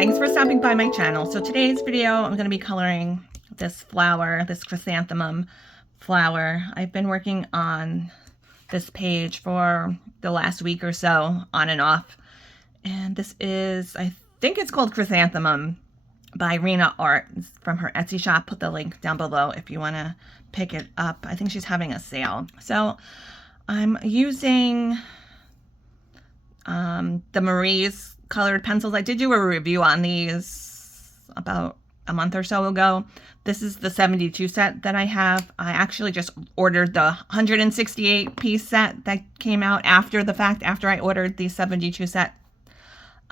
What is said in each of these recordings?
Thanks for stopping by my channel. So today's video, I'm going to be coloring this flower, this chrysanthemum flower. I've been working on this page for the last week or so, on and off. And this is, I think it's called Chrysanthemum by Rena Art. It's from her Etsy shop. Put the link down below if you want to pick it up. I think she's having a sale. So I'm using the Marie's colored pencils. I did do a review on these about a month or so ago. This is the 72 set that I have. I actually just ordered the 168 piece set that came out after the fact, after I ordered the 72 set.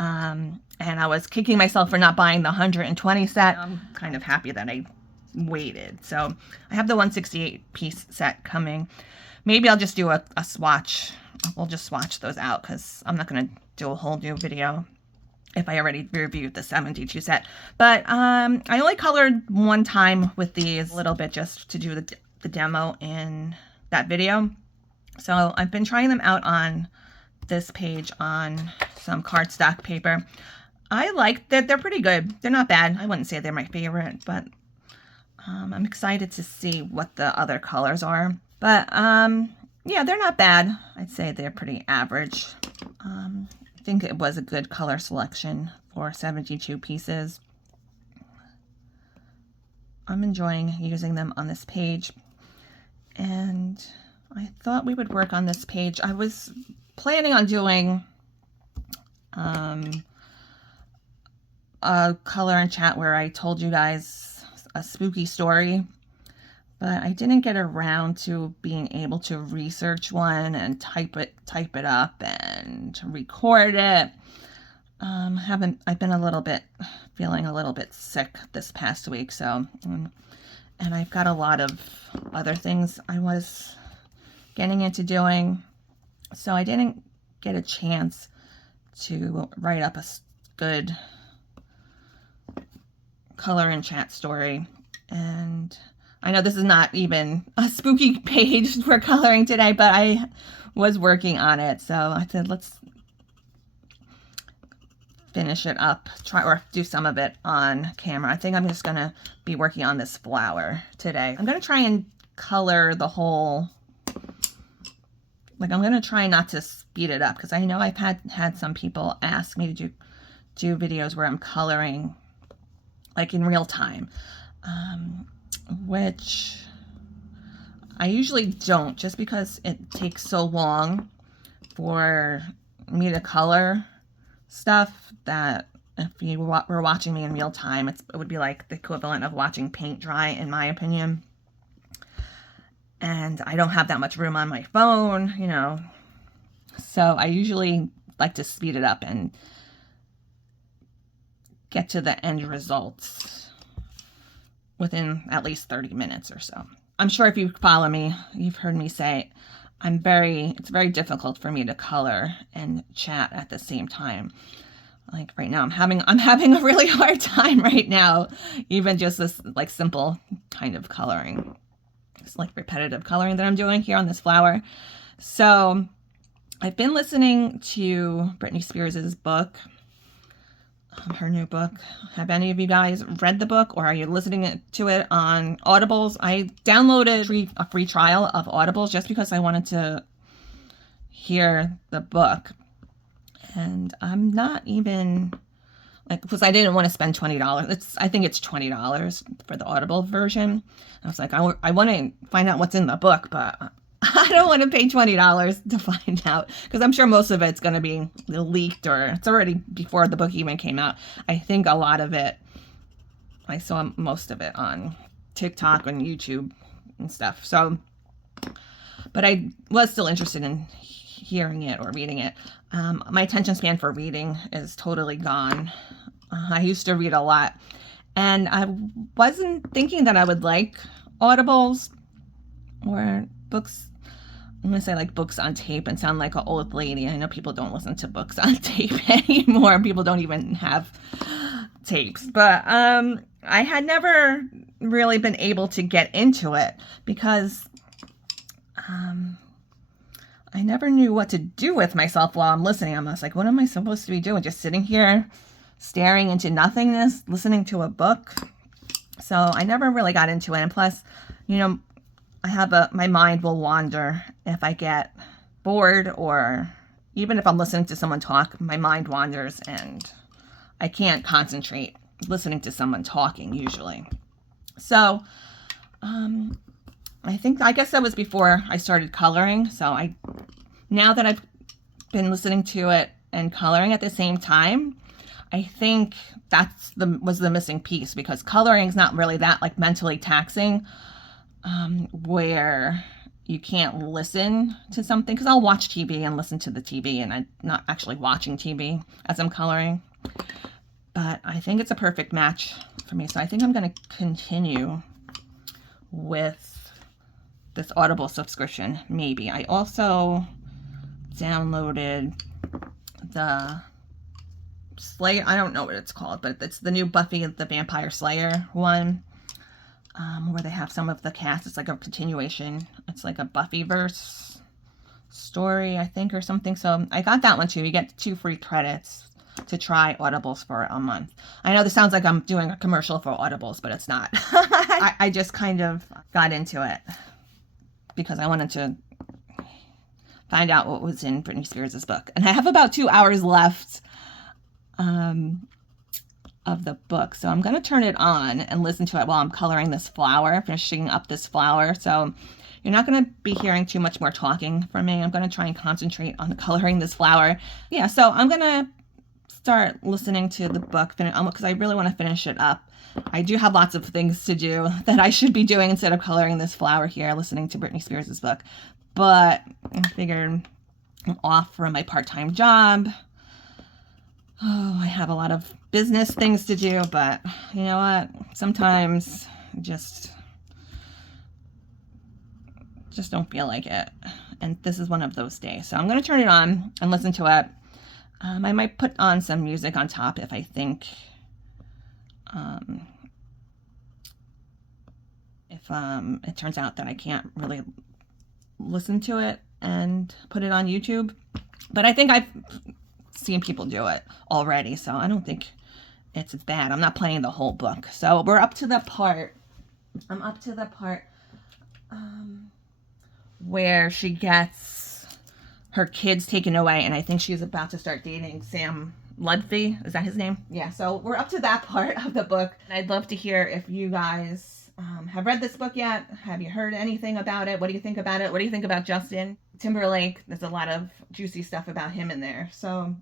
And I was kicking myself for not buying the 120 set. I'm kind of happy that I waited. So I have the 168 piece set coming. Maybe I'll just do a swatch. We'll just swatch those out because I'm not going to do a whole new video if I already reviewed the 72 set. But I only colored one time with these, a little bit, just to do the demo in that video. So I've been trying them out on this page on some cardstock paper. I like that. They're pretty good. They're not bad. I wouldn't say they're my favorite, but I'm excited to see what the other colors are. But yeah, they're not bad. I'd say they're pretty average. I think it was a good color selection for 72 pieces. I'm enjoying using them on this page. And I thought we would work on this page. I was planning on doing a color and chat where I told you guys a spooky story, but I didn't get around to being able to research one and type it up and record it. I've been feeling a little bit sick this past week, so and I've got a lot of other things I was getting into doing, so I didn't get a chance to write up a good color and chat story. And I know this is not even a spooky page for coloring today, but I was working on it, so I said let's finish it up, try or do some of it on camera. I think I'm just gonna be working on this flower today. I'm gonna try and color the whole, like I'm gonna try not to speed it up, because I know I've had some people ask me to do videos where I'm coloring like in real time, which I usually don't, just because it takes so long for me to color stuff that if you were watching me in real time, it would be like the equivalent of watching paint dry, in my opinion. And I don't have that much room on my phone, you know, so I usually like to speed it up and get to the end results within at least 30 minutes or so. I'm sure if you follow me, you've heard me say it's very difficult for me to color and chat at the same time. Like right now, I'm having a really hard time right now, even just this like simple kind of coloring. It's like repetitive coloring that I'm doing here on this flower. So I've been listening to Britney Spears' book, her new book. Have any of you guys read the book, or are you listening to it on Audibles? I downloaded a free trial of Audibles just because I wanted to hear the book. And I'm not even, like, because I didn't want to spend $20. I think it's $20 for the Audible version. I was like, I want to find out what's in the book, but I don't want to pay $20 to find out, because I'm sure most of it's going to be leaked, or it's already before the book even came out. I think a lot of it, I saw most of it on TikTok and YouTube and stuff. So, but I was still interested in hearing it or reading it. My attention span for reading is totally gone. I used to read a lot, and I wasn't thinking that I would like Audibles or books. I'm going to say like books on tape and sound like an old lady. I know people don't listen to books on tape anymore. People don't even have tapes. But I had never really been able to get into it because I never knew what to do with myself while I'm listening. I'm just like, what am I supposed to be doing? Just sitting here staring into nothingness, listening to a book. So I never really got into it. And plus, I have my mind will wander if I get bored, or even if I'm listening to someone talk, my mind wanders and I can't concentrate listening to someone talking usually. So, I guess that was before I started coloring. So now that I've been listening to it and coloring at the same time, I think was the missing piece, because coloring is not really that like mentally taxing, where you can't listen to something, because I'll watch TV and listen to the TV, and I'm not actually watching TV as I'm coloring. But I think it's a perfect match for me. So I think I'm going to continue with this Audible subscription, maybe. I also downloaded the Slayer, I don't know what it's called, but it's the new Buffy the Vampire Slayer one, where they have some of the cast. It's like a continuation. It's like a Buffyverse story, I think, or something. So I got that one too. You get 2 free credits to try Audibles for a month. I know this sounds like I'm doing a commercial for Audibles, but it's not. I just kind of got into it because I wanted to find out what was in Britney Spears' book. And I have about 2 hours left of the book. So I'm going to turn it on and listen to it while I'm coloring this flower, finishing up this flower. So you're not going to be hearing too much more talking from me. I'm going to try and concentrate on coloring this flower. Yeah, so I'm going to start listening to the book because I really want to finish it up. I do have lots of things to do that I should be doing instead of coloring this flower here, listening to Britney Spears' book. But I figured I'm off from my part-time job. Oh, I have a lot of business things to do, but you know what? Sometimes just don't feel like it. And this is one of those days. So I'm going to turn it on and listen to it. I might put on some music on top if I think, if it turns out that I can't really listen to it and put it on YouTube. But I think I've seen people do it already, so I don't think it's bad. I'm not playing the whole book. So we're up to the part, where she gets her kids taken away, and I think she's about to start dating Sam Ludfy. Is that his name? Yeah, so we're up to that part of the book. I'd love to hear if you guys have read this book yet. Have you heard anything about it? What do you think about it? What do you think about Justin Timberlake? There's a lot of juicy stuff about him in there. So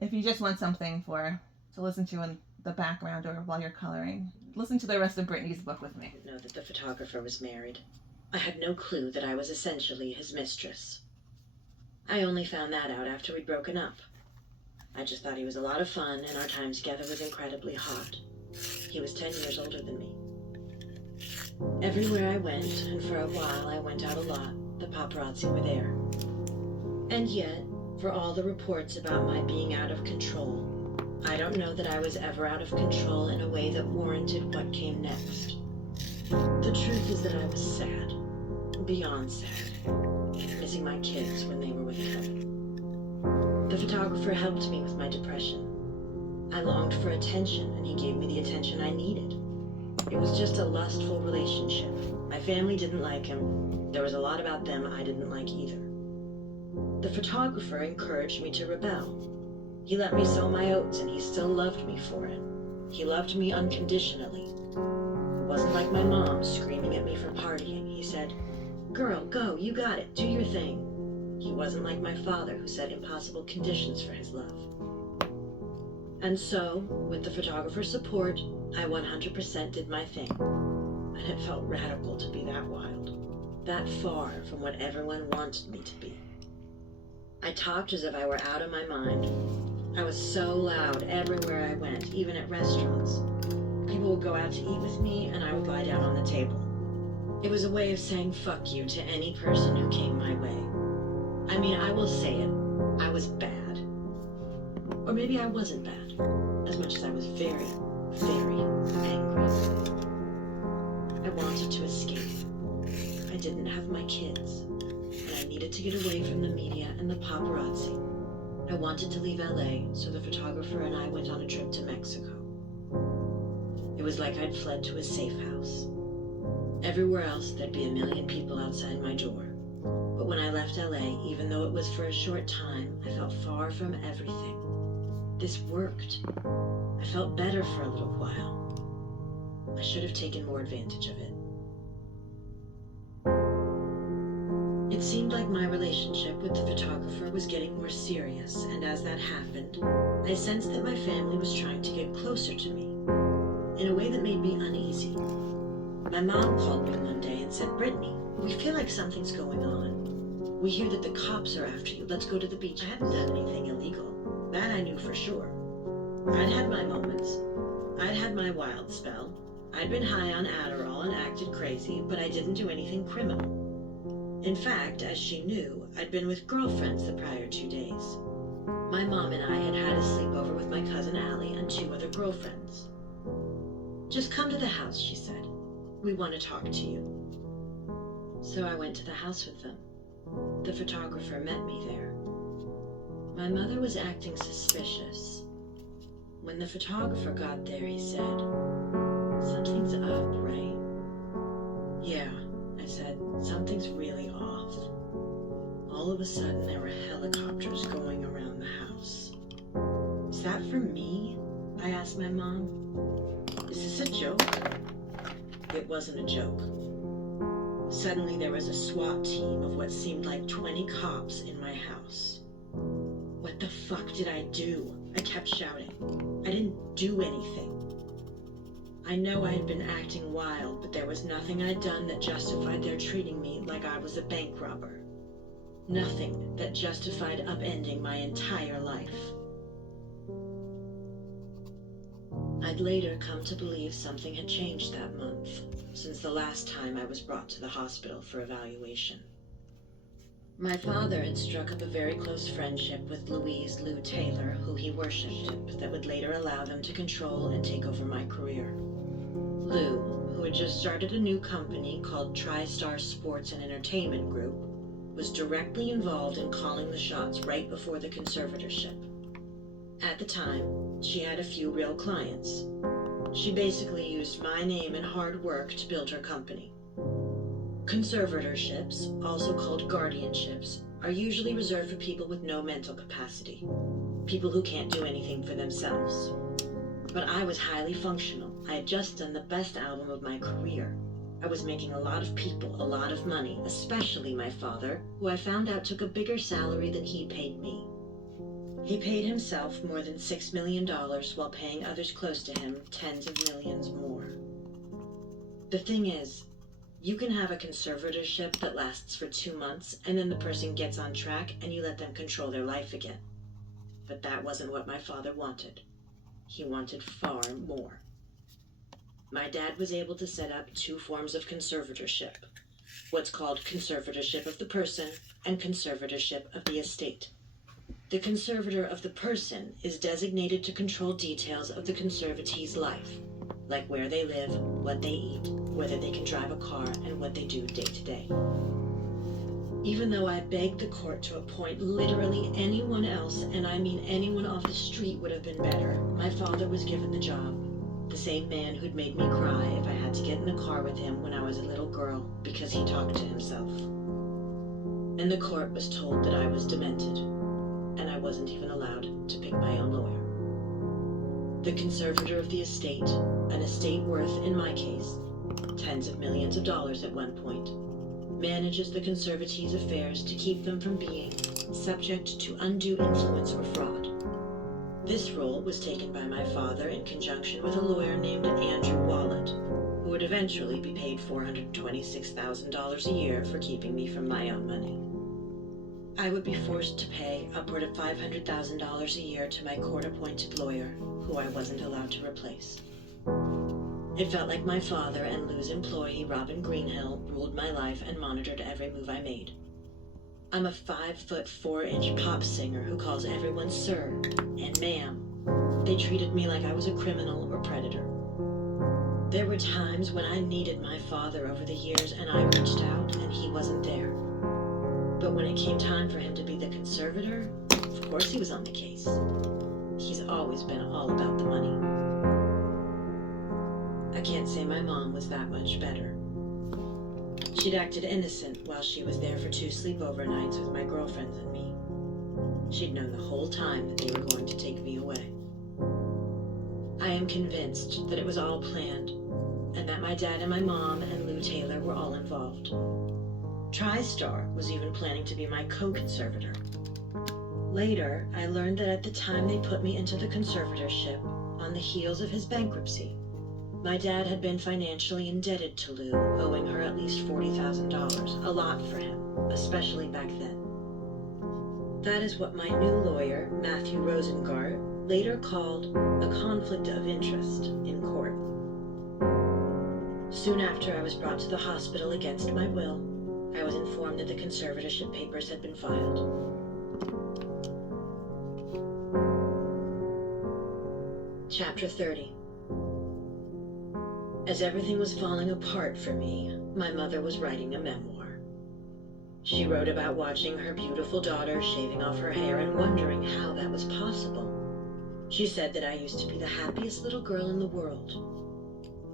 if you just want something to listen to in the background or while you're coloring, listen to the rest of Britney's book with me. I didn't know that the photographer was married. I had no clue that I was essentially his mistress. I only found that out after we'd broken up. I just thought he was a lot of fun, and our time together was incredibly hot. He was 10 years older than me. Everywhere I went, and for a while I went out a lot, the paparazzi were there. And yet, for all the reports about my being out of control, I don't know that I was ever out of control in a way that warranted what came next. The truth is that I was sad, beyond sad, missing my kids when they were with Kevin. The photographer helped me with my depression. I longed for attention, and he gave me the attention I needed. It was just a lustful relationship. My family didn't like him. There was a lot about them I didn't like either. The photographer encouraged me to rebel. He let me sow my oats, and he still loved me for it. He loved me unconditionally. It wasn't like my mom screaming at me for partying. He said, "Girl, go, you got it, do your thing." He wasn't like my father, who set impossible conditions for his love. And so, with the photographer's support, I 100% did my thing. And it felt radical to be that wild, that far from what everyone wanted me to be. I talked as if I were out of my mind. I was so loud everywhere I went, even at restaurants. People would go out to eat with me, and I would lie down on the table. It was a way of saying fuck you to any person who came my way. I mean, I will say it, I was bad. Or maybe I wasn't bad, as much as I was very, very angry. I wanted to escape. I didn't have my kids, and I needed to get away from the media and the paparazzi. I wanted to leave LA, so the photographer and I went on a trip to Mexico. It was like I'd fled to a safe house. Everywhere else, there'd be a million people outside my door. But when I left LA, even though it was for a short time, I felt far from everything. This worked. I felt better for a little while. I should have taken more advantage of it. It seemed like my relationship with the photographer was getting more serious, and as that happened, I sensed that my family was trying to get closer to me, in a way that made me uneasy. My mom called me one day and said, "Britney, we feel like something's going on. We hear that the cops are after you. Let's go to the beach." I hadn't done anything illegal. That I knew for sure. I'd had my moments. I'd had my wild spell. I'd been high on Adderall and acted crazy, but I didn't do anything criminal. In fact, as she knew, I'd been with girlfriends the prior 2 days. My mom and I had had a sleepover with my cousin Allie and 2 other girlfriends. "Just come to the house," she said. "We want to talk to you." So I went to the house with them. The photographer met me there. My mother was acting suspicious. When the photographer got there, he said, "Something's up, right?" "Yeah," I said, "something's really off." All of a sudden, there were helicopters going around the house. "Is that for me?" I asked my mom. "Is this a joke?" It wasn't a joke. Suddenly, there was a SWAT team of what seemed like 20 cops in my house. What the fuck did I do? I kept shouting. I didn't do anything. I know I had been acting wild, but there was nothing I'd done that justified their treating me like I was a bank robber. Nothing that justified upending my entire life. I'd later come to believe something had changed that month, since the last time I was brought to the hospital for evaluation. My father had struck up a very close friendship with Louise Lou Taylor, who he worshipped, that would later allow them to control and take over my career. Lou, who had just started a new company called TriStar Sports and Entertainment Group, was directly involved in calling the shots right before the conservatorship. At the time, she had a few real clients. She basically used my name and hard work to build her company. Conservatorships, also called guardianships, are usually reserved for people with no mental capacity, people who can't do anything for themselves. But I was highly functional. I had just done the best album of my career. I was making a lot of people a lot of money, especially my father, who I found out took a bigger salary than he paid me. He paid himself more than $6 million while paying others close to him tens of millions more. The thing is, you can have a conservatorship that lasts for 2 months and then the person gets on track and you let them control their life again. But that wasn't what my father wanted. He wanted far more. My dad was able to set up 2 forms of conservatorship, what's called conservatorship of the person and conservatorship of the estate. The conservator of the person is designated to control details of the conservatee's life, like where they live, what they eat, whether they can drive a car, and what they do day to day. Even though I begged the court to appoint literally anyone else, and I mean anyone off the street would have been better, my father was given the job. The same man who'd made me cry if I had to get in the car with him when I was a little girl because he talked to himself. And the court was told that I was demented, and I wasn't even allowed to pick my own lawyer. The conservator of the estate, an estate worth, in my case, tens of millions of dollars at one point, manages the conservatee's affairs to keep them from being subject to undue influence or fraud. This role was taken by my father in conjunction with a lawyer named Andrew Wallet, who would eventually be paid $426,000 a year for keeping me from my own money. I would be forced to pay upward of $500,000 a year to my court-appointed lawyer, who I wasn't allowed to replace. It felt like my father and Lou's employee, Robin Greenhill, ruled my life and monitored every move I made. I'm a 5'4" pop singer who calls everyone sir and ma'am. They treated me like I was a criminal or predator. There were times when I needed my father over the years and I reached out and he wasn't there. But when it came time for him to be the conservator, of course he was on the case. He's always been all about the money. I can't say my mom was that much better. She'd acted innocent while she was there for 2 sleepover nights with my girlfriends and me. She'd known the whole time that they were going to take me away. I am convinced that it was all planned, and that my dad and my mom and Lou Taylor were all involved. TriStar was even planning to be my co-conservator. Later, I learned that at the time they put me into the conservatorship, on the heels of his bankruptcy, my dad had been financially indebted to Lou, owing her at least $40,000, a lot for him, especially back then. That is what my new lawyer, Matthew Rosengart, later called a conflict of interest in court. Soon after I was brought to the hospital against my will, I was informed that the conservatorship papers had been filed. Chapter 30. As everything was falling apart for me, my mother was writing a memoir. She wrote about watching her beautiful daughter shaving off her hair and wondering how that was possible. She said that I used to be the happiest little girl in the world.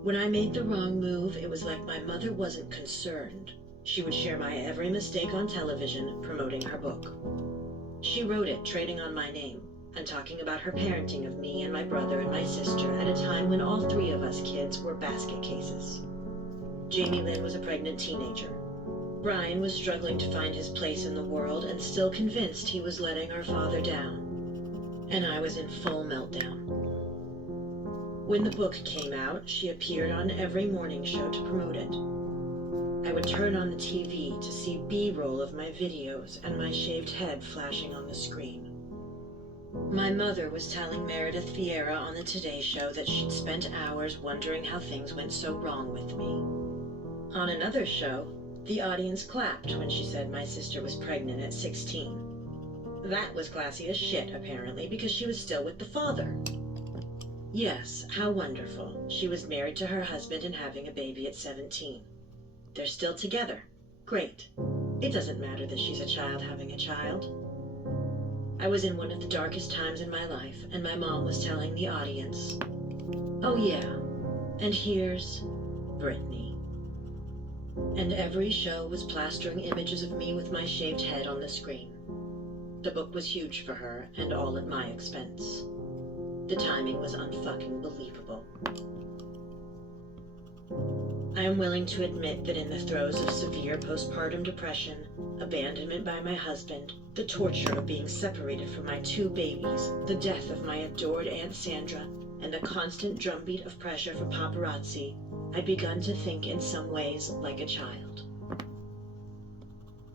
When I made the wrong move, it was like my mother wasn't concerned. She would share my every mistake on television, promoting her book. She wrote it trading on my name, and talking about her parenting of me and my brother and my sister at a time when all 3 of us kids were basket cases. Jamie Lynn was a pregnant teenager. Brian was struggling to find his place in the world and still convinced he was letting our father down. And I was in full meltdown. When the book came out, she appeared on every morning show to promote it. I would turn on the TV to see B-roll of my videos and my shaved head flashing on the screen. My mother was telling Meredith Vieira on the Today Show that she'd spent hours wondering how things went so wrong with me. On another show, the audience clapped when she said my sister was pregnant at 16. That was classy as shit, apparently, because she was still with the father. Yes, how wonderful. She was married to her husband and having a baby at 17. They're still together. Great. It doesn't matter that she's a child having a child. I was in one of the darkest times in my life, and my mom was telling the audience, "Oh yeah, and here's Britney." And every show was plastering images of me with my shaved head on the screen. The book was huge for her, and all at my expense. The timing was unfucking believable. I am willing to admit that in the throes of severe postpartum depression, abandonment by my husband, the torture of being separated from my 2 babies, the death of my adored Aunt Sandra, and the constant drumbeat of pressure from paparazzi, I'd begun to think in some ways like a child.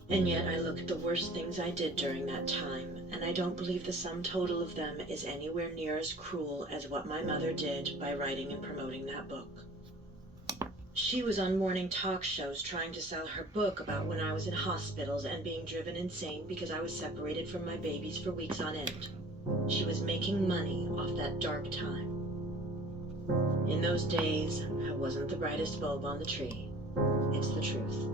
And yet I look at the worst things I did during that time, and I don't believe the sum total of them is anywhere near as cruel as what my mother did by writing and promoting that book. She was on morning talk shows trying to sell her book about when I was in hospitals and being driven insane because I was separated from my babies for weeks on end. She was making money off that dark time. In those days, I wasn't the brightest bulb on the tree. It's the truth.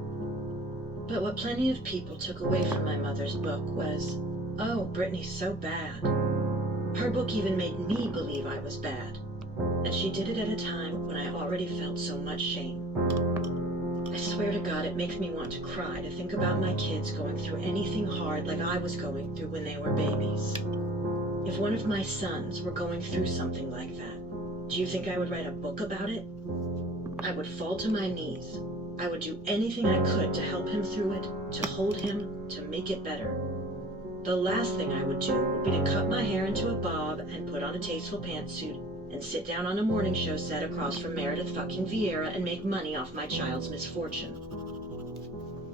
But what plenty of people took away from my mother's book was, "Oh, Britney's so bad." Her book even made me believe I was bad. And she did it at a time when I already felt so much shame. I swear to God, it makes me want to cry to think about my kids going through anything hard like I was going through when they were babies. If one of my sons were going through something like that, do you think I would write a book about it? I would fall to my knees. I would do anything I could to help him through it, to hold him, to make it better. The last thing I would do would be to cut my hair into a bob and put on a tasteful pantsuit and sit down on a morning show set across from Meredith fucking Vieira and make money off my child's misfortune.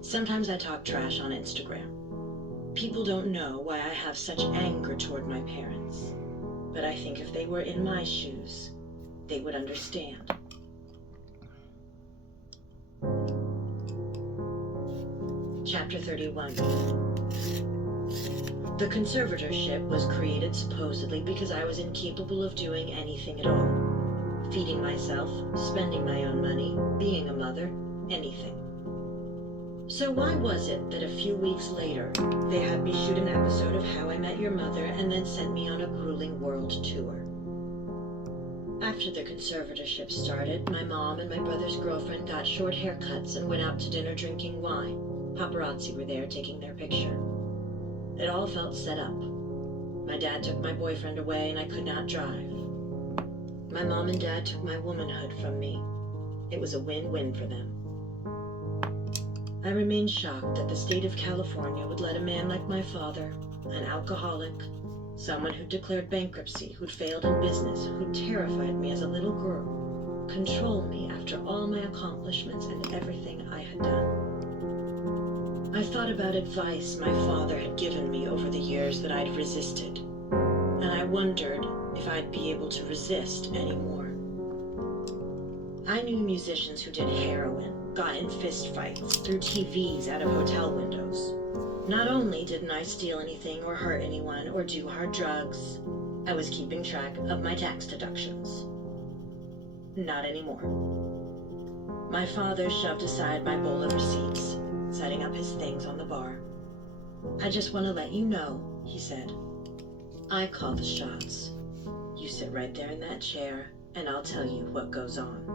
Sometimes I talk trash on Instagram. People don't know why I have such anger toward my parents, but I think if they were in my shoes, they would understand. Chapter 31. The conservatorship was created supposedly because I was incapable of doing anything at all. Feeding myself, spending my own money, being a mother, anything. So why was it that a few weeks later, they had me shoot an episode of How I Met Your Mother and then sent me on a grueling world tour? After the conservatorship started, my mom and my brother's girlfriend got short haircuts and went out to dinner drinking wine. Paparazzi were there taking their picture. It all felt set up. My dad took my boyfriend away and I could not drive. My mom and dad took my womanhood from me. It was a win-win for them. I remained shocked that the state of California would let a man like my father, an alcoholic, someone who declared bankruptcy, who'd failed in business, who terrified me as a little girl, control me after all my accomplishments and everything I had done. I thought about advice my father had given me over the years that I'd resisted, and I wondered if I'd be able to resist anymore. I knew musicians who did heroin, got in fistfights, threw TVs out of hotel windows. Not only didn't I steal anything or hurt anyone or do hard drugs, I was keeping track of my tax deductions. Not anymore. My father shoved aside my bowl of receipts, setting up his things on the bar. "I just want to let you know," he said. "I call the shots. You sit right there in that chair, and I'll tell you what goes on."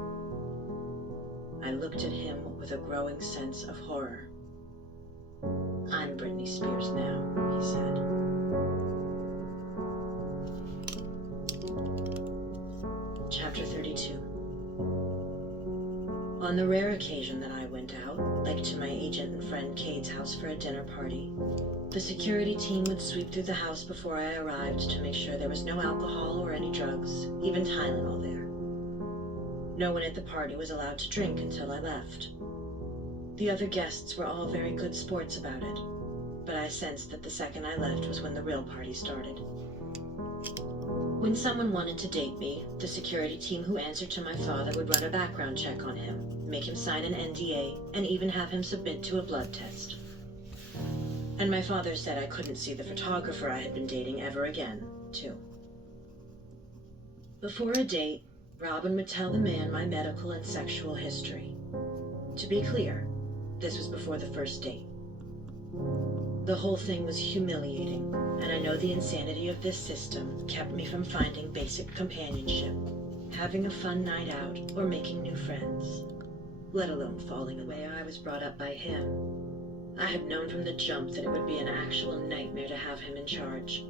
I looked at him with a growing sense of horror. "I'm Britney Spears now," he said. Chapter 32. On the rare occasion that I went out, like to my agent and friend Cade's house for a dinner party, the security team would sweep through the house before I arrived to make sure there was no alcohol or any drugs, even Tylenol there. No one at the party was allowed to drink until I left. The other guests were all very good sports about it, but I sensed that the second I left was when the real party started. When someone wanted to date me, the security team who answered to my father would run a background check on him, make him sign an NDA, and even have him submit to a blood test. And my father said I couldn't see the photographer I had been dating ever again, too. Before a date, Robin would tell the man my medical and sexual history. To be clear, this was before the first date. The whole thing was humiliating, and I know the insanity of this system kept me from finding basic companionship, having a fun night out, or making new friends, let alone falling the way I was brought up by him. I had known from the jump that it would be an actual nightmare to have him in charge.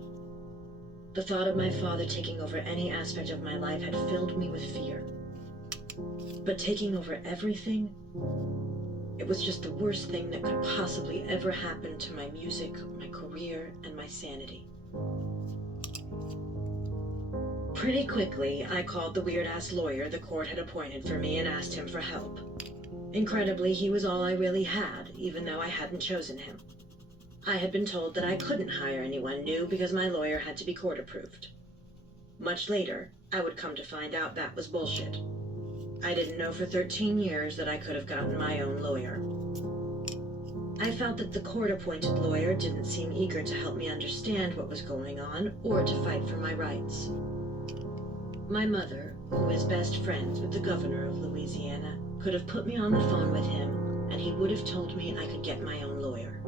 The thought of my father taking over any aspect of my life had filled me with fear. But taking over everything? It was just the worst thing that could possibly ever happen to my music, my career, and my sanity. Pretty quickly, I called the weird-ass lawyer the court had appointed for me and asked him for help. Incredibly, he was all I really had, even though I hadn't chosen him. I had been told that I couldn't hire anyone new because my lawyer had to be court-approved. Much later, I would come to find out that was bullshit. I didn't know for 13 years that I could have gotten my own lawyer. I felt that the court-appointed lawyer didn't seem eager to help me understand what was going on or to fight for my rights. My mother, who is best friends with the governor of Louisiana, could have put me on the phone with him, and he would have told me I could get my own lawyer.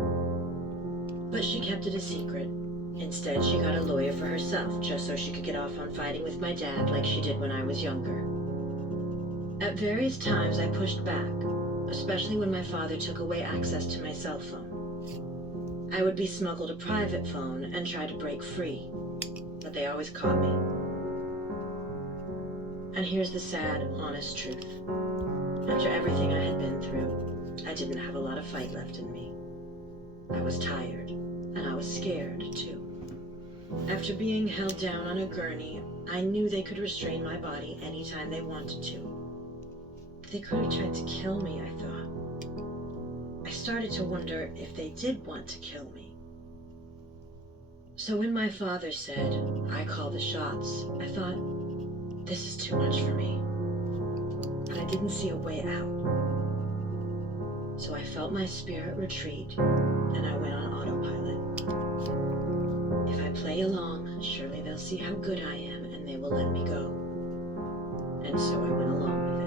But she kept it a secret. Instead, she got a lawyer for herself, just so she could get off on fighting with my dad like she did when I was younger. At various times, I pushed back, especially when my father took away access to my cell phone. I would be smuggled a private phone and try to break free, but they always caught me. And here's the sad, honest truth. After everything I had been through, I didn't have a lot of fight left in me. I was tired, and I was scared, too. After being held down on a gurney, I knew they could restrain my body anytime they wanted to. They could have tried to kill me, I thought. I started to wonder if they did want to kill me. So when my father said, "I call the shots," I thought, this is too much for me. But I didn't see a way out. So I felt my spirit retreat, and I went on autopilot. If I play along, surely they'll see how good I am, and they will let me go. And so I went along with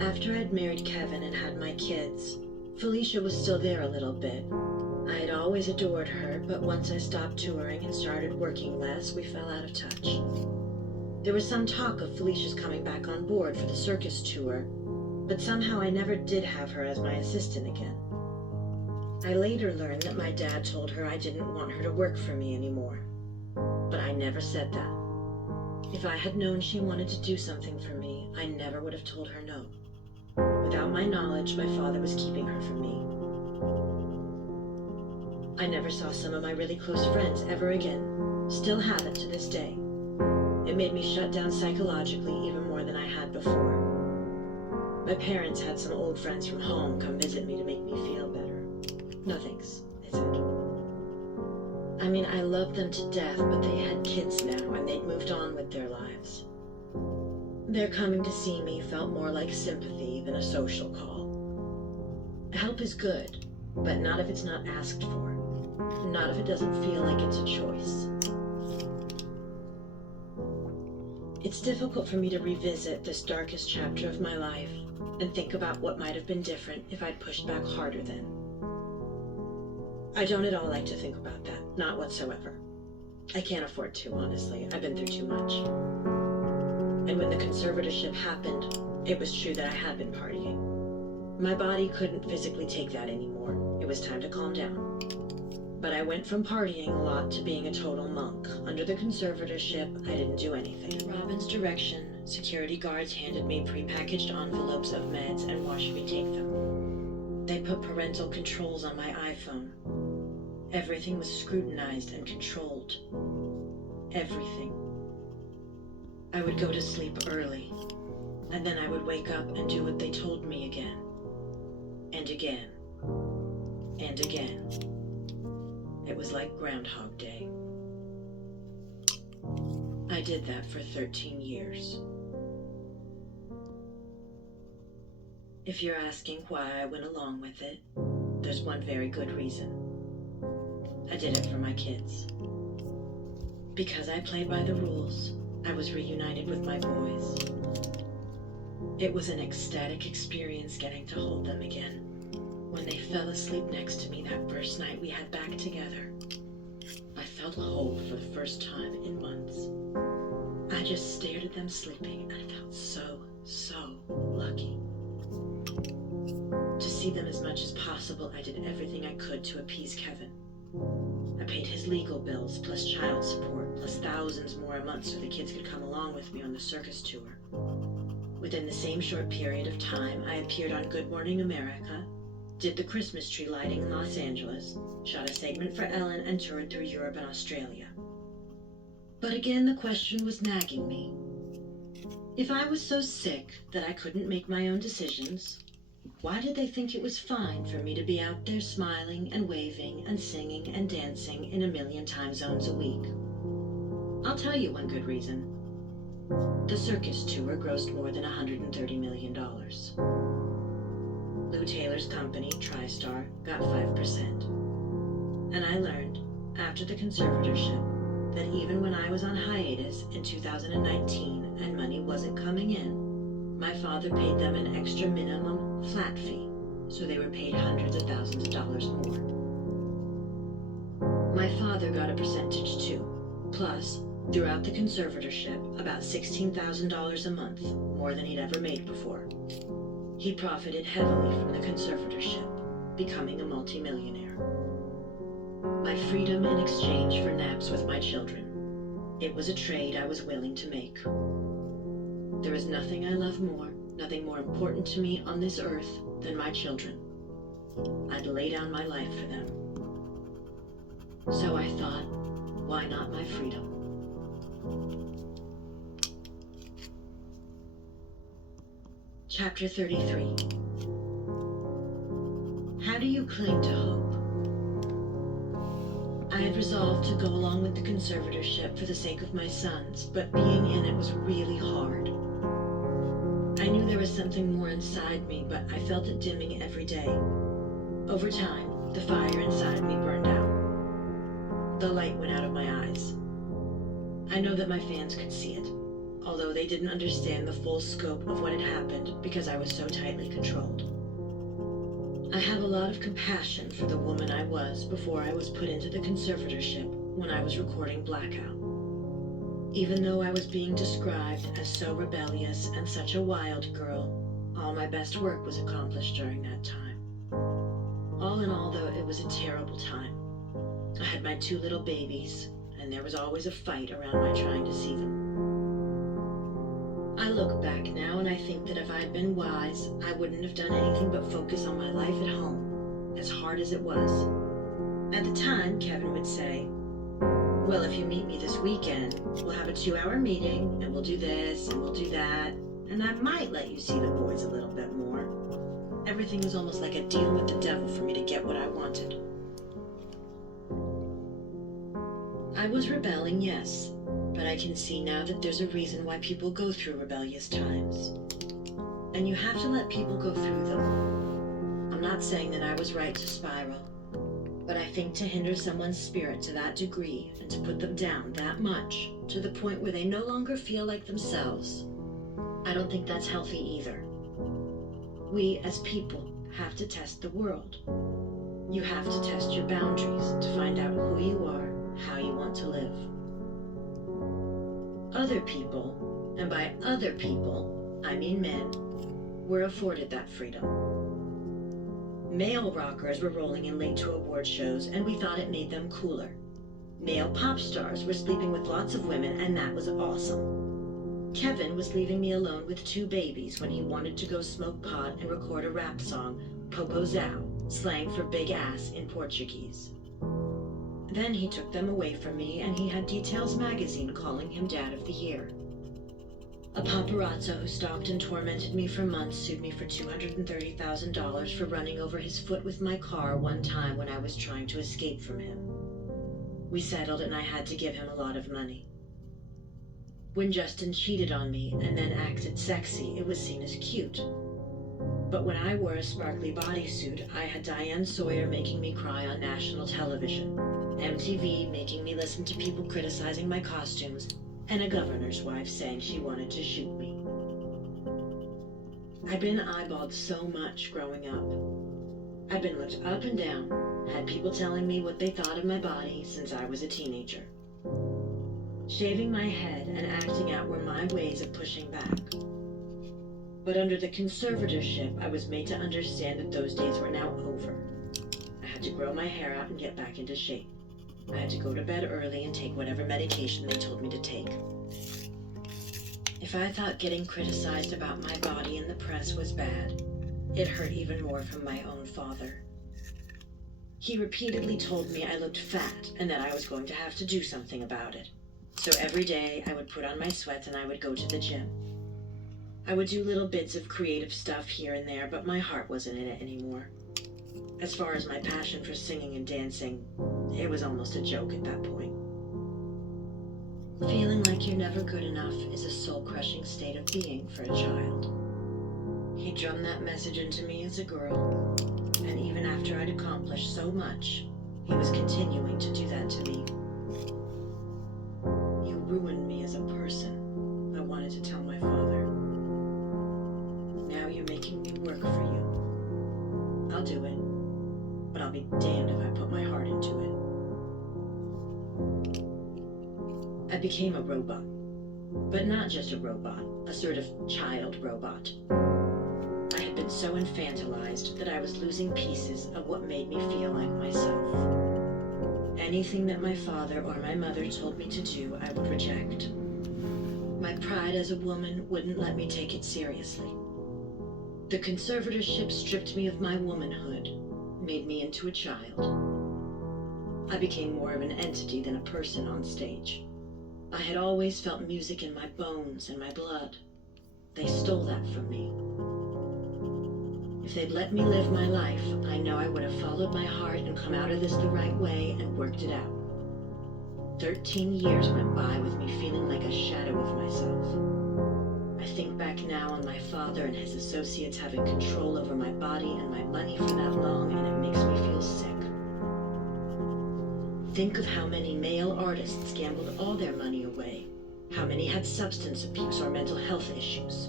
After I'd married Kevin and had my kids, Felicia was still there a little bit. I had always adored her, but once I stopped touring and started working less, we fell out of touch. There was some talk of Felicia's coming back on board for the circus tour, but somehow I never did have her as my assistant again. I later learned that my dad told her I didn't want her to work for me anymore, but I never said that. If I had known she wanted to do something for me, I never would have told her no. Without my knowledge, my father was keeping her from me. I never saw some of my really close friends ever again. Still haven't to this day. It made me shut down psychologically even more than I had before. My parents had some old friends from home come visit me to make me feel better. No thanks, they said. I mean, I loved them to death, but they had kids now and they'd moved on with their lives. Their coming to see me felt more like sympathy than a social call. Help is good, but not if it's not asked for. Not if it doesn't feel like it's a choice. It's difficult for me to revisit this darkest chapter of my life and think about what might have been different if I'd pushed back harder then. I don't at all like to think about that, not whatsoever. I can't afford to, honestly. I've been through too much. And when the conservatorship happened, it was true that I had been partying. My body couldn't physically take that anymore. It was time to calm down. But I went from partying a lot to being a total monk. Under the conservatorship, I didn't do anything. At Robin's direction, security guards handed me prepackaged envelopes of meds and watched me take them. They put parental controls on my iPhone. Everything was scrutinized and controlled. Everything. I would go to sleep early, and then I would wake up and do what they told me again. And again. And again. It was like Groundhog Day. I did that for 13 years. If you're asking why I went along with it, there's one very good reason. I did it for my kids. Because I played by the rules, I was reunited with my boys. It was an ecstatic experience getting to hold them again. When they fell asleep next to me that first night we had back together, I felt whole for the first time in months. I just stared at them sleeping and felt so lucky. To see them as much as possible, I did everything I could to appease Kevin. I paid his legal bills, plus child support, plus thousands more a month so the kids could come along with me on the circus tour. Within the same short period of time, I appeared on Good Morning America, did the Christmas tree lighting in Los Angeles, shot a segment for Ellen, and toured through Europe and Australia. But again, the question was nagging me. If I was so sick that I couldn't make my own decisions, why did they think it was fine for me to be out there smiling and waving and singing and dancing in a million time zones a week? I'll tell you one good reason. The circus tour grossed more than $130 million. Lou Taylor's company, TriStar, got 5%. And I learned, after the conservatorship, that even when I was on hiatus in 2019 and money wasn't coming in, my father paid them an extra minimum flat fee, so they were paid hundreds of thousands of dollars more. My father got a percentage too, plus, throughout the conservatorship, about $16,000 a month, more than he'd ever made before. He profited heavily from the conservatorship, becoming a multimillionaire. My freedom in exchange for naps with my children. It was a trade I was willing to make. There is nothing I love more, nothing more important to me on this earth than my children. I'd lay down my life for them. So I thought, why not my freedom? Chapter 33. How do you cling to hope? I had resolved to go along with the conservatorship for the sake of my sons, but being in it was really hard. I knew there was something more inside me, but I felt it dimming every day. Over time, the fire inside me burned out. The light went out of my eyes. I know that my fans could see it. although they didn't understand the full scope of what had happened because I was so tightly controlled. I have a lot of compassion for the woman I was before I was put into the conservatorship when I was recording Blackout. Even though I was being described as so rebellious and such a wild girl, all my best work was accomplished during that time. All in all, though, it was a terrible time. I had my 2 little babies, and there was always a fight around my trying to see them. I look back now and I think that if I had been wise, I wouldn't have done anything but focus on my life at home, as hard as it was. At the time, Kevin would say, "Well, if you meet me this weekend, we'll have a 2-hour meeting, and we'll do this, and we'll do that, and I might let you see the boys a little bit more." Everything was almost like a deal with the devil for me to get what I wanted. I was rebelling, yes, but I can see now that there's a reason why people go through rebellious times. And you have to let people go through them. I'm not saying that I was right to spiral, but I think to hinder someone's spirit to that degree and to put them down that much, to the point where they no longer feel like themselves, I don't think that's healthy either. We, as people, have to test the world. You have to test your boundaries to find out who you are, how you want to live. Other people, and by other people, I mean men, were afforded that freedom. Male rockers were rolling in late to award shows, and we thought it made them cooler. Male pop stars were sleeping with lots of women, and that was awesome. Kevin was leaving me alone with 2 babies when he wanted to go smoke pot and record a rap song, Popozão, slang for big ass in Portuguese. Then he took them away from me, and he had Details magazine calling him Dad of the Year. A paparazzo who stalked and tormented me for months sued me for $230,000 for running over his foot with my car one time when I was trying to escape from him. We settled, and I had to give him a lot of money. When Justin cheated on me and then acted sexy, it was seen as cute. But when I wore a sparkly bodysuit, I had Diane Sawyer making me cry on national television, MTV making me listen to people criticizing my costumes, and a governor's wife saying she wanted to shoot me. I'd been eyeballed so much growing up. I'd been looked up and down, had people telling me what they thought of my body since I was a teenager. Shaving my head and acting out were my ways of pushing back. But under the conservatorship, I was made to understand that those days were now over. I had to grow my hair out and get back into shape. I had to go to bed early and take whatever medication they told me to take. If I thought getting criticized about my body in the press was bad, it hurt even more from my own father. He repeatedly told me I looked fat and that I was going to have to do something about it. So every day I would put on my sweats and I would go to the gym. I would do little bits of creative stuff here and there, but my heart wasn't in it anymore. As far as my passion for singing and dancing, it was almost a joke at that point. Feeling like you're never good enough is a soul-crushing state of being for a child. He drummed that message into me as a girl, and even after I'd accomplished so much, he was continuing to do that to me. "You ruined me as a person," I wanted to tell my father. "Now you're making me work for you. I'll do it, but I'll be damned if I put my heart into it." I became a robot, but not just a robot, a sort of child robot. I had been so infantilized that I was losing pieces of what made me feel like myself. Anything that my father or my mother told me to do, I would reject. My pride as a woman wouldn't let me take it seriously. The conservatorship stripped me of my womanhood, made me into a child. I became more of an entity than a person on stage. I had always felt music in my bones and my blood. They stole that from me. If they'd let me live my life, I know I would have followed my heart and come out of this the right way and worked it out. 13 years went by with me feeling like a shadow of myself. I think back now on my father and his associates having control over my body and my money for that long, and it makes me feel sick. Think of how many male artists gambled all their money away, How many had substance abuse or mental health issues?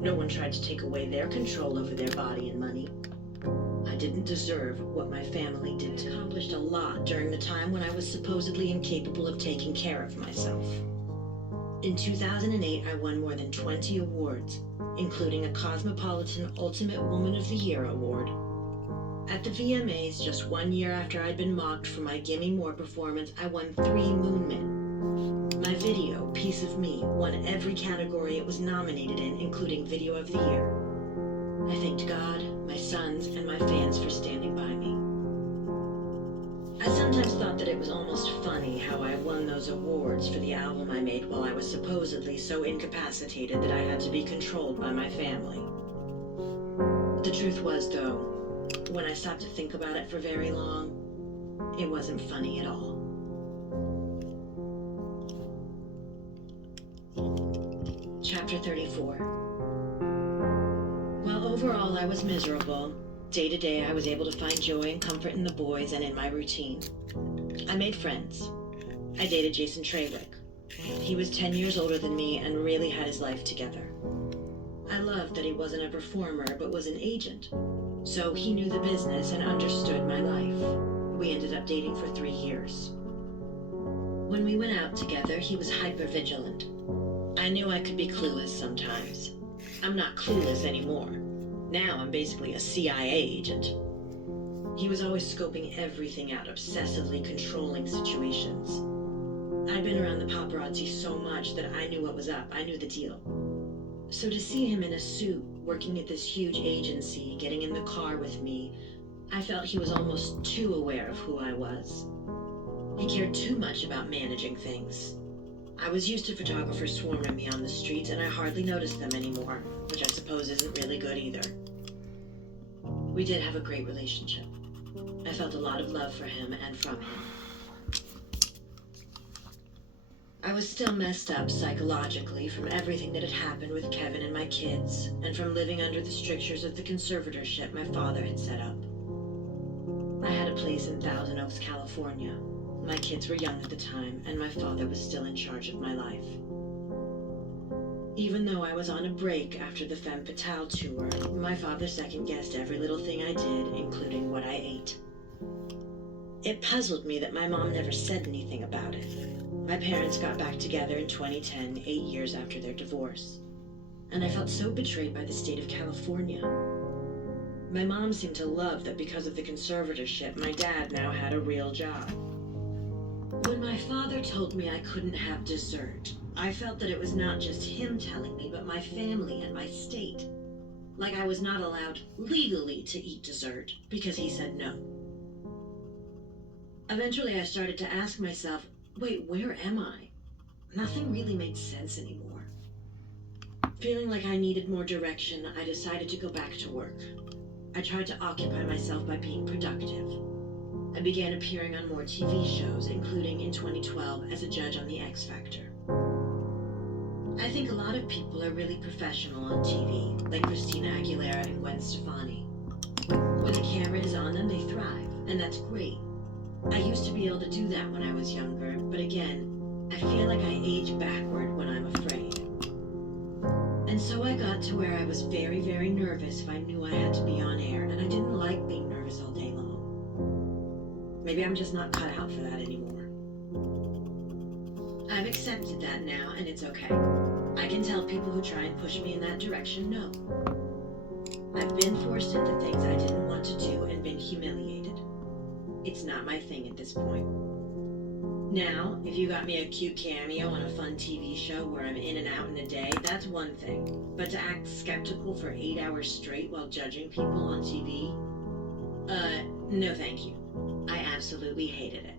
No one tried to take away their control over their body and money. I didn't deserve what my family did. I accomplished a lot during the time when I was supposedly incapable of taking care of myself. In 2008, I won more than 20 awards, including a Cosmopolitan Ultimate Woman of the Year award. At the VMAs, just 1 year after I'd been mocked for my Gimme More performance, I won 3 Moonmen. My video, Piece of Me, won every category it was nominated in, including Video of the Year. I thanked God, my sons, and my fans for standing by me. I sometimes thought that it was almost funny how I won those awards for the album I made while I was supposedly so incapacitated that I had to be controlled by my family. The truth was, though, when I stopped to think about it for very long, it wasn't funny at all. Chapter 34. Well, overall, I was miserable. Day to day, I was able to find joy and comfort in the boys and in my routine. I made friends. I dated Jason Treywick. He was 10 years older than me and really had his life together. I loved that he wasn't a performer, but was an agent. So he knew the business and understood my life. We ended up dating for 3 years. When we went out together, he was hyper-vigilant. I knew I could be clueless sometimes. I'm not clueless anymore. Now I'm basically a CIA agent. He was always scoping everything out, obsessively controlling situations. I'd been around the paparazzi so much that I knew what was up. I knew the deal. So to see him in a suit, working at this huge agency, getting in the car with me, I felt he was almost too aware of who I was. He cared too much about managing things. I was used to photographers swarming me on the streets, and I hardly noticed them anymore, which I suppose isn't really good either. We did have a great relationship. I felt a lot of love for him and from him. I was still messed up psychologically from everything that had happened with Kevin and my kids, and from living under the strictures of the conservatorship my father had set up. I had a place in Thousand Oaks, California. My kids were young at the time, and my father was still in charge of my life. Even though I was on a break after the Femme Fatale tour, my father second-guessed every little thing I did, including what I ate. It puzzled me that my mom never said anything about it. My parents got back together in 2010, 8 years after their divorce. And I felt so betrayed by the state of California. My mom seemed to love that because of the conservatorship, my dad now had a real job. When my father told me I couldn't have dessert, I felt that it was not just him telling me, but my family and my state. Like I was not allowed legally to eat dessert because he said no. Eventually I started to ask myself, wait, where am I? Nothing really made sense anymore. Feeling like I needed more direction, I decided to go back to work. I tried to occupy myself by being productive. I began appearing on more TV shows, including in 2012 as a judge on The X Factor. I think a lot of people are really professional on TV, like Christina Aguilera and Gwen Stefani. When the camera is on them, they thrive, and that's great. I used to be able to do that when I was younger, but again, I feel like I age backward when I'm afraid. And so I got to where I was very, very nervous if I knew I had to be on air, and I didn't like being nervous all day long. Maybe I'm just not cut out for that anymore. I've accepted that now, and it's okay. I can tell people who try and push me in that direction no. I've been forced into things I didn't want to do and been humiliated. It's not my thing at this point. Now, if you got me a cute cameo on a fun TV show where I'm in and out in a day, that's one thing. But to act skeptical for 8 hours straight while judging people on TV? No thank you. I absolutely hated it.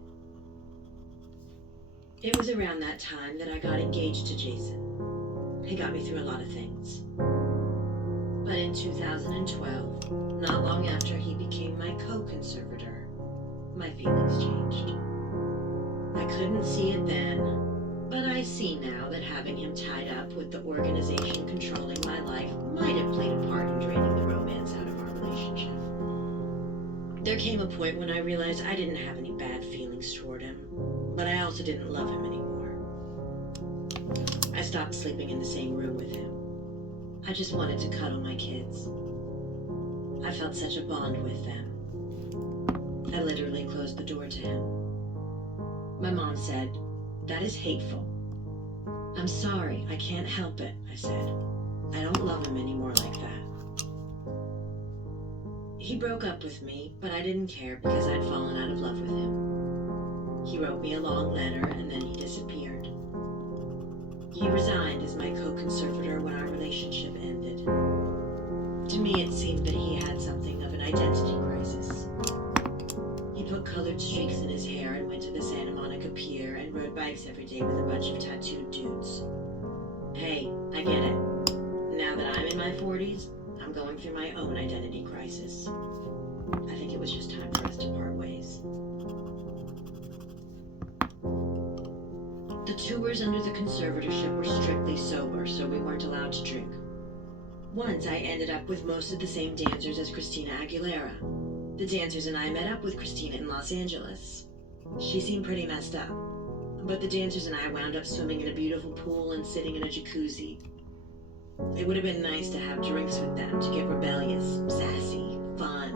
It was around that time that I got engaged to Jason. He got me through a lot of things. But in 2012, not long after he became my co-conservator, my feelings changed. I couldn't see it then, but I see now that having him tied up with the organization controlling my life might have played a part in draining the romance out of our relationship. There came a point when I realized I didn't have any bad feelings toward him, but I also didn't love him anymore. stopped sleeping in the same room with him. I just wanted to cuddle my kids. I felt such a bond with them. I literally closed the door to him. My mom said, "That is hateful." "I'm sorry, I can't help it," I said. "I don't love him anymore like that." He broke up with me, but I didn't care because I'd fallen out of love with him. He wrote me a long letter and then he disappeared. He resigned as my co-conservator when our relationship ended. To me, it seemed that he had something of an identity crisis. He put colored streaks in his hair and went to the Santa Monica Pier and rode bikes every day with a bunch of tattooed dudes. Hey, I get it. Now that I'm in my 40s, I'm going through my own identity crisis. I think it was just time for us to part ways. The tours under the conservatorship were strictly sober, so we weren't allowed to drink. Once I ended up with most of the same dancers as Christina Aguilera. The dancers and I met up with Christina in Los Angeles. She seemed pretty messed up, but the dancers and I wound up swimming in a beautiful pool and sitting in a jacuzzi. It would have been nice to have drinks with them to get rebellious, sassy, fun.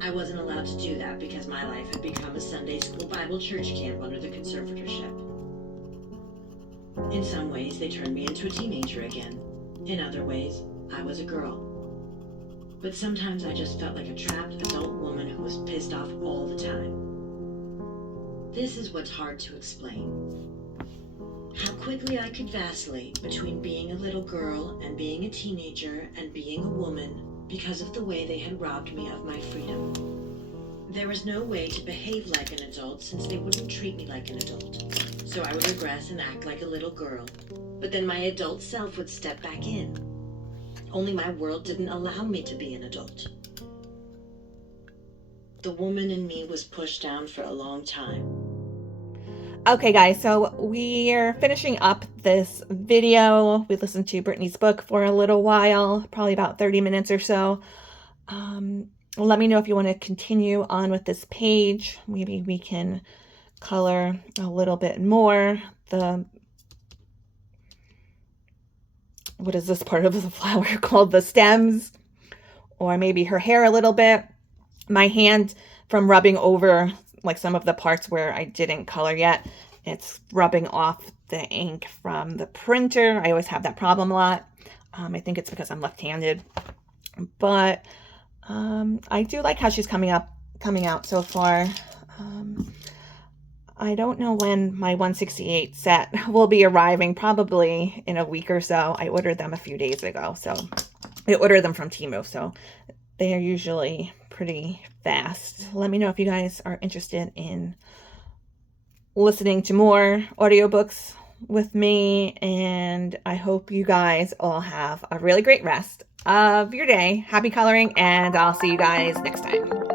I wasn't allowed to do that because my life had become a Sunday school Bible church camp under the conservatorship. In some ways, they turned me into a teenager again. In other ways, I was a girl. But sometimes I just felt like a trapped adult woman who was pissed off all the time. This is what's hard to explain. How quickly I could vacillate between being a little girl and being a teenager and being a woman because of the way they had robbed me of my freedom. There was no way to behave like an adult since they wouldn't treat me like an adult. So I would regress and act like a little girl. But then my adult self would step back in. Only my world didn't allow me to be an adult. The woman in me was pushed down for a long time. Okay, guys, so we're finishing up this video. We listened to Britney's book for a little while, probably about 30 minutes or so. Let me know if you want to continue on with this page. Maybe we can color a little bit more. What is this part of the flower called? The stems, or maybe her hair a little bit. My hand, from rubbing over like some of the parts where I didn't color yet, it's rubbing off the ink from the printer. I always have that problem a lot. I think it's because I'm left-handed, but I do like how she's coming out so far. I don't know when my 168 set will be arriving, probably in a week or so. I ordered them a few days ago, so I ordered them from Temu, so they are usually pretty fast. Let me know if you guys are interested in listening to more audiobooks with me, and I hope you guys all have a really great rest of your day. Happy coloring, and I'll see you guys next time.